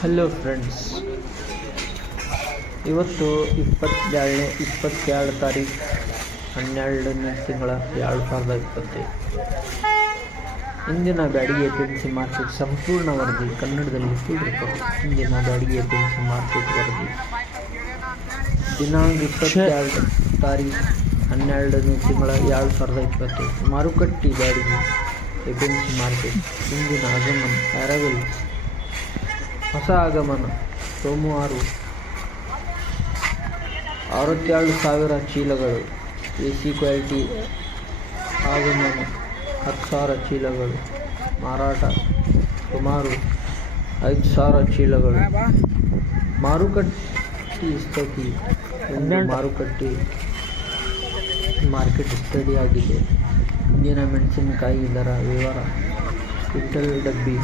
Hello friends, ಇವತ್ತು 22 ತಾರೀಕು 12ನೇ ತಿಂಗಳ 2025. ಇಂದಿನ ಬ್ಯಾಡಗಿ ಎಪಿಎಂಸಿ ಮಾರ್ಕೆಟ್ ಸಂಪೂರ್ಣ ವರದಿ ಕನ್ನಡದಲ್ಲಿ ಫುಲ್ ರಿಪೋರ್ಟ್. ಇಂದಿನ ಬ್ಯಾಡಗಿ ಎಪಿಎಂಸಿ ಮಾರ್ಕೆಟ್ ವರದಿ ದಿನಾಂಕ 22 ತಾರೀಕು 12ನೇ ತಿಂಗಳ 2025. ಮಾರುಕಟ್ಟೆ ಬ್ಯಾಡಗಿ ಎಪಿಎಂಸಿ ಮಾರ್ಕೆಟ್ ಇಂದಿನ ಆಗಮನ ಅರೈವಲ್ಸ್. ಹೊಸ ಆಗಮನ ಸೋಮವಾರ 62,000 ಚೀಲಗಳು. ಎಸಿ ಕ್ವಾಲಿಟಿ ಆಗಮನ 10,000 ಚೀಲಗಳು. ಮಾರಾಟ ಸುಮಾರು 5,000 ಚೀಲಗಳು. ಮಾರುಕಟ್ಟೆ ಸ್ಥಿತಿ ಮಾರ್ಕೆಟ್ ಸ್ಟಡಿ ಆಗಿದೆ. ಇಂದಿನ ಮೆಣಸಿನಕಾಯಿ ದರ ವಿವರ. ಕ್ವಿಂಟಲ್ ಡಬ್ಬಿ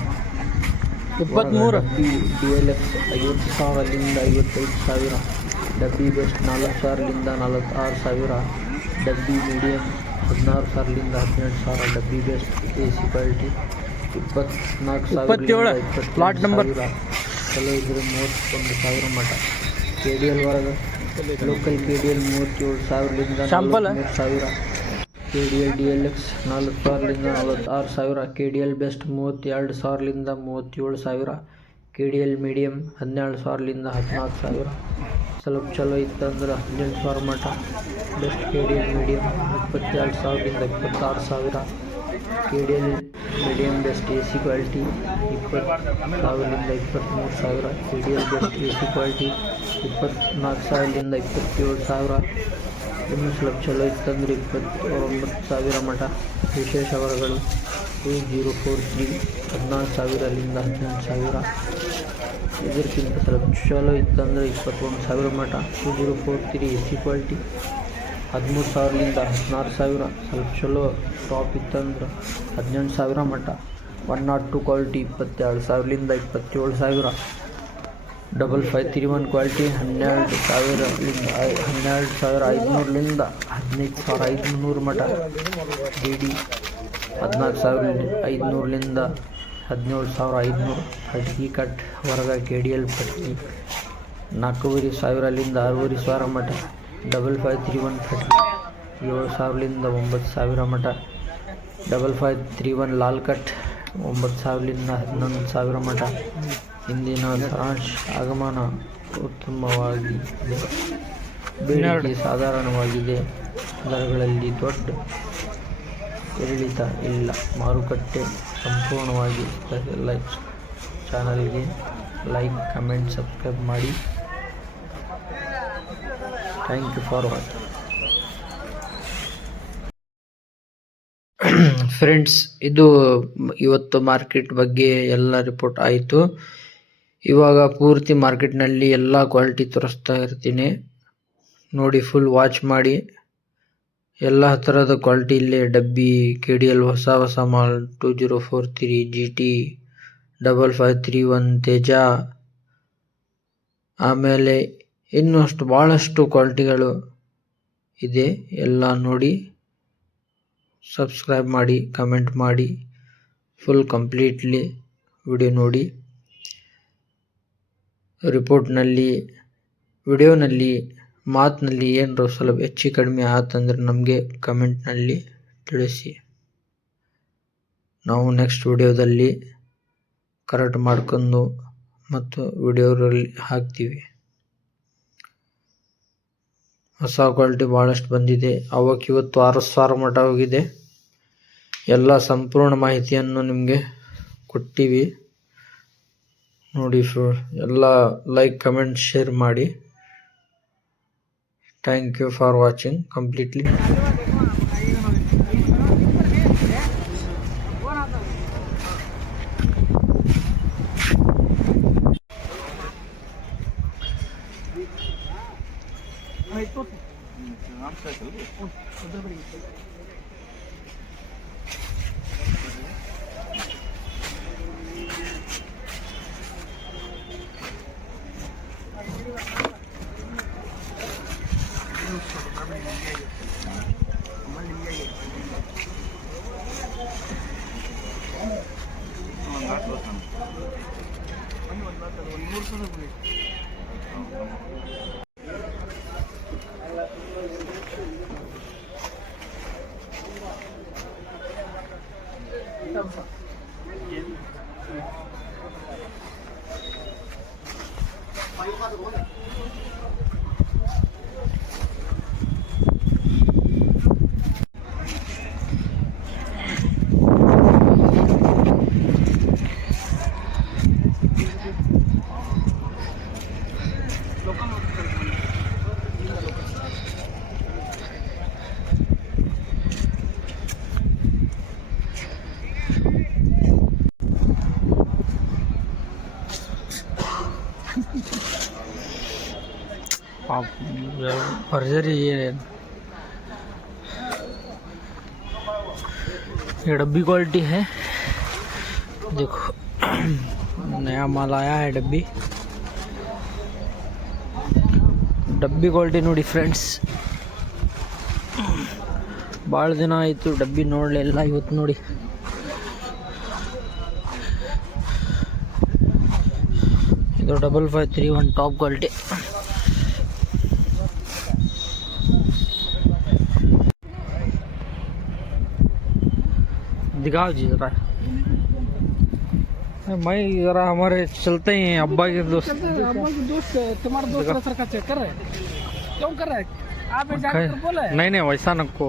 23 ಡಬ್ಬಿ ಡಿಎಲ್ಎಕ್ಸ್ 50,000 ರಿಂದ 55,000. ಡಬ್ಬಿ ಬೆಸ್ಟ್ 40,000 ರಿಂದ 46,000. ಡಬ್ಬಿ ಮೀಡಿಯಂ 16,000 ರಿಂದ 18,000. ಡಬ್ಬಿ ಬೆಸ್ಟ್ ಎಸಿ ಕ್ವಾಲಿಟಿ 24,000 ರಿಂದ 27,000. ಚಲೋ ಇದ್ರೆ 31,000 ಮಟ. ಕೆಡಿಎಲ್ ವರ್ಗ ಲೋಕಲ್ ಕೆಡಿಎಲ್ 37,000 ರಿಂದ 43,000. ಕೆಡಿಎಲ್ ಡಿಎಲ್ಎಕ್ಸ್ 4,000 ರಿಂದ 46,000. ಕೆಡಿಎಲ್ ಬೆಸ್ಟ್ 32,000 ರಿಂದ 37,000. ಕೆಡಿಎಲ್ ಮೀಡಿಯಂ 12,000 ರಿಂದ 14,000. ಸ್ವಲ್ಪ ಚಲೋ ಇತ್ತಂದ್ರೆ 18,000 ಮಟ. ಬೆಸ್ಟ್ ಕೆಡಿಎಲ್ ಮೀಡಿಯಂ 22,000 ರಿಂದ 26,000. ಕೆಡಿಎಲ್ ಮೀಡಿಯಂ ಬೆಸ್ಟ್ ಎಸಿ ಕ್ವಾಲಿಟಿ 20,000 ರಿಂದ 23,000. ಕೆಡಿಎಲ್ ಬೆಸ್ಟ್ ಎಸಿ ಕ್ವಾಲಿಟಿ 24,000 ರಿಂದ 27,000. ಇನ್ನು ಸ್ವಲ್ಪ ಚಲೋ ಇತ್ತಂದ್ರೆ 29,000 ಮಟ. ವಿಶೇಷ ವರ್ಗಗಳು 2043 14,000 ರಿಂದ 18,000. ಇದಕ್ಕಿಂತ ಸ್ವಲ್ಪ ಚಲೋ ಇತ್ತಂದ್ರೆ 21,000 ಮಟ. 2043 ಎಸಿ ಕ್ವಾಲಿಟಿ 13,000 ರಿಂದ 16,000. ಸ್ವಲ್ಪ ಚಲೋ ಟಾಪ್ ಇತ್ತಂದ್ರೆ 18,000 ಮಟ. 102 ಕ್ವಾಲಿಟಿ 22,000 ರಿಂದ 27,000. 5531 ಕ್ವಾಲಿಟಿ 12,500 ರಿಂದ 15,500 ಮಟ. ಡಿಡಿ 14,500 ರಿಂದ 17,500. ಹಟ್ಗಿ ಕಟ್ ವರ್ಗ ಕೆಡಿಎಲ್ ಪಟ್ಟಿ 4,500 ರಿಂದ 6,500 ಮಟ. 5531 ಫಟ್ಗಿ 7,000 ರಿಂದ 9,000 ಮಟ. 5531 ಲಾಲ್ ಕಟ್ 9,000 ರಿಂದ 11,000 ಮಟ. ಇಂದಿನ ಸಾರಾಂಶ ಆಗಮನ ಉತ್ತಮವಾಗಿದೆ. ಬೇಡಿಕೆ ಸಾಧಾರಣವಾಗಿದೆ. ದರಗಳಲ್ಲಿ ದೊಡ್ಡ ಏರಿಳಿತ ಇಲ್ಲ. ಮಾರುಕಟ್ಟೆ ಸಂಪೂರ್ಣವಾಗಿ ಸ್ಟೆಬಿಲೈಸ್. ಚಾನಲ್ಗೆ ಲೈಕ್, ಕಮೆಂಟ್, ಸಬ್ಸ್ಕ್ರೈಬ್ ಮಾಡಿ. Thank you for watching. Friends, ಇದು ಇವತ್ತು ಮಾರ್ಕೆಟ್ ಬಗ್ಗೆ ಎಲ್ಲ ರಿಪೋರ್ಟ್ ಆಯಿತು. ಇವಾಗ ಪೂರ್ತಿ ಮಾರ್ಕೆಟ್ನಲ್ಲಿ ಎಲ್ಲ ಕ್ವಾಲಿಟಿ ತೋರಿಸ್ತಾ ಇರ್ತೀನಿ ನೋಡಿ. ಫುಲ್ ವಾಚ್ ಮಾಡಿ. ಎಲ್ಲ ಥರದ ಕ್ವಾಲಿಟಿ ಇಲ್ಲೇ. ಡಬ್ಬಿ ಕೆಡಿಎಲ್ ಹೊಸ ಮಾಲ್ 2043 GT 5531 ತೇಜ. ಆಮೇಲೆ ಇನ್ನಷ್ಟು ಭಾಳಷ್ಟು ಕ್ವಾಲಿಟಿಗಳು ಇದೆ. ಎಲ್ಲ ನೋಡಿ, ಸಬ್ಸ್ಕ್ರೈಬ್ ಮಾಡಿ, ಕಮೆಂಟ್ ಮಾಡಿ. ಫುಲ್ ಕಂಪ್ಲೀಟ್ಲಿ ವಿಡಿಯೋ ನೋಡಿ. ವಿಡಿಯೋನಲ್ಲಿ ಮಾತಿನಲ್ಲಿ ಏನರ ಸ್ವಲ್ಪ ಹೆಚ್ಚು ಕಡಿಮೆ ಆತಂದ್ರೆ ನಮಗೆ ಕಮೆಂಟ್ನಲ್ಲಿ ತಿಳಿಸಿ. ನಾವು ನೆಕ್ಸ್ಟ್ ವಿಡಿಯೋದಲ್ಲಿ ಕರೆಕ್ಟ್ ಮಾಡ್ಕೊಂಡು ಮತ್ತು ವಿಡಿಯೋದಲ್ಲಿ ಹಾಕ್ತೀವಿ. ಹೊಸ ಕ್ವಾಲಿಟಿ ಭಾಳಷ್ಟು ಬಂದಿದೆ. ಇವತ್ತು 6,000 ಮಟ ಹೋಗಿದೆ. ಎಲ್ಲ ಸಂಪೂರ್ಣ ಮಾಹಿತಿಯನ್ನು ನಿಮಗೆ ಕೊಟ್ಟಿವಿ ನೋಡಿ. ಎಲ್ಲ ಲೈಕ್, ಕಮೆಂಟ್, ಶೇರ್ ಮಾಡಿ. Thank you for watching completely. ಒಂದು भर्जरी ये डब्बी क्वालिटी है। देखो नया माल आया है डब्बी क्वालिटी ನೋಡಿ ಫ್ರೆಂಡ್ಸ್। ಭಾಳ ದಿನ ಆಯಿತು ಡಬ್ಬಿ ನೋಡಲಿಲ್ಲ, ಇವತ್ತು ನೋಡಿ ಇದು 5531 ಟಾಪ್ ಕ್ವಾಲಿಟಿ। दिखाओ जी जरा, मैं जरा हमारे चलते हैं अब्बा के दोस्त। तुम्हारा दोस्त सर का चेक कर रहे क्यों कर रहे आप जाकर बोले नहीं वैसा नक्को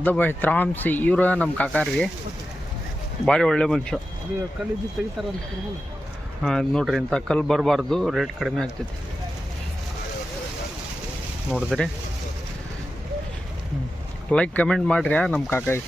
अदब एहतराम से इवर नम काकार्गे ಭಾರಿ ಒಳ್ಳೆ ಮನುಷ್ಯ। ಕಲ್ಲಿದ್ದು ತೆಗಿತಾರ ಅಂತ बोले ಹಾಂ ನೋಡ್ರಿ, ಇಂಥ ಕಲ್ಲು ಬರಬಾರ್ದು, ರೇಟ್ ಕಡಿಮೆ ಆಗ್ತೈತಿ ನೋಡಿದ್ರಿ। ಲೈಕ್ ಕಮೆಂಟ್ ಮಾಡ್ರಿ ನಮ್ಮ ಕಾಕಾಗಿ।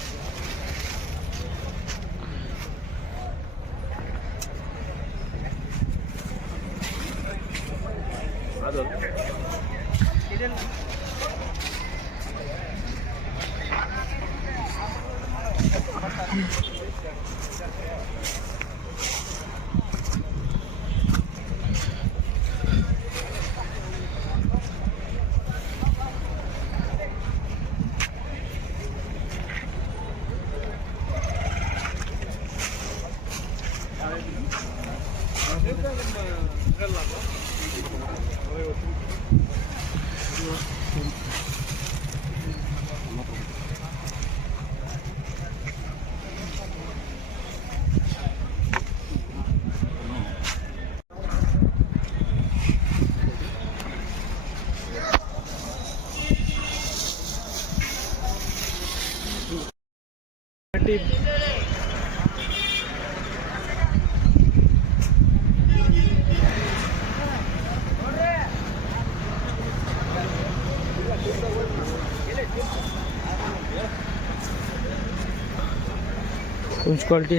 कुछ क्वालिटी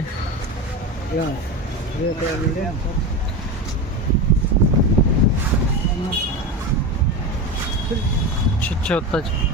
अच्छा होता है।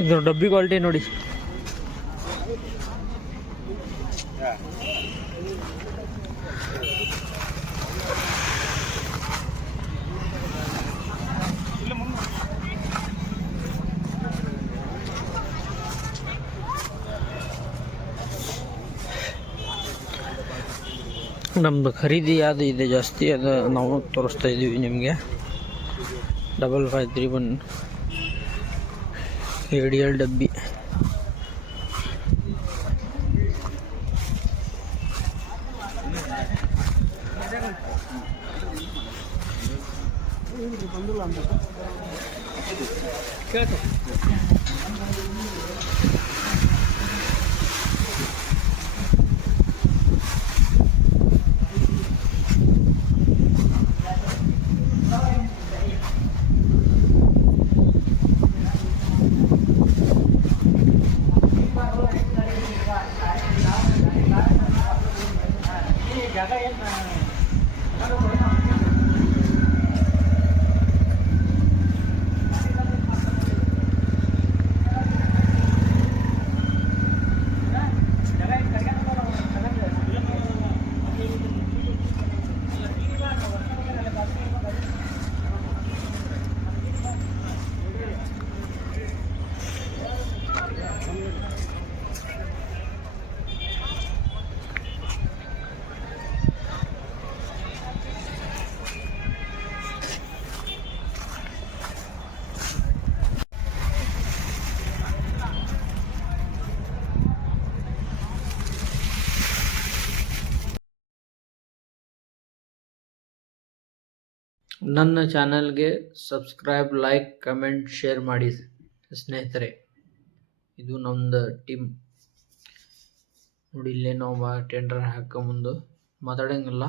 ಇದು ಡಬ್ಬಿ ಕ್ವಾಲಿಟಿ ನೋಡಿ, ನಮ್ಮದು ಖರೀದಿ ಯಾವುದು ಇದೆ ಜಾಸ್ತಿ ಅದು ನಾವು ತೋರಿಸ್ತಾ ಇದ್ದೀವಿ ನಿಮಗೆ. 5531 ADL ಡಬ್ಬಿ. ನನ್ನ ಚಾನಲ್ಗೆ ಸಬ್ಸ್ಕ್ರೈಬ್, ಲೈಕ್, ಕಮೆಂಟ್, ಶೇರ್ ಮಾಡಿ ಸ್ನೇಹಿತರೆ. ಇದು ನಮ್ಮದು ಟೀಮ್ ನೋಡಿ. ಇಲ್ಲೇ ನಾವು ಟೆಂಡರ್ ಹಾಕೋ ಮುಂದೆ ಮಾತಾಡೋಂಗಿಲ್ಲ,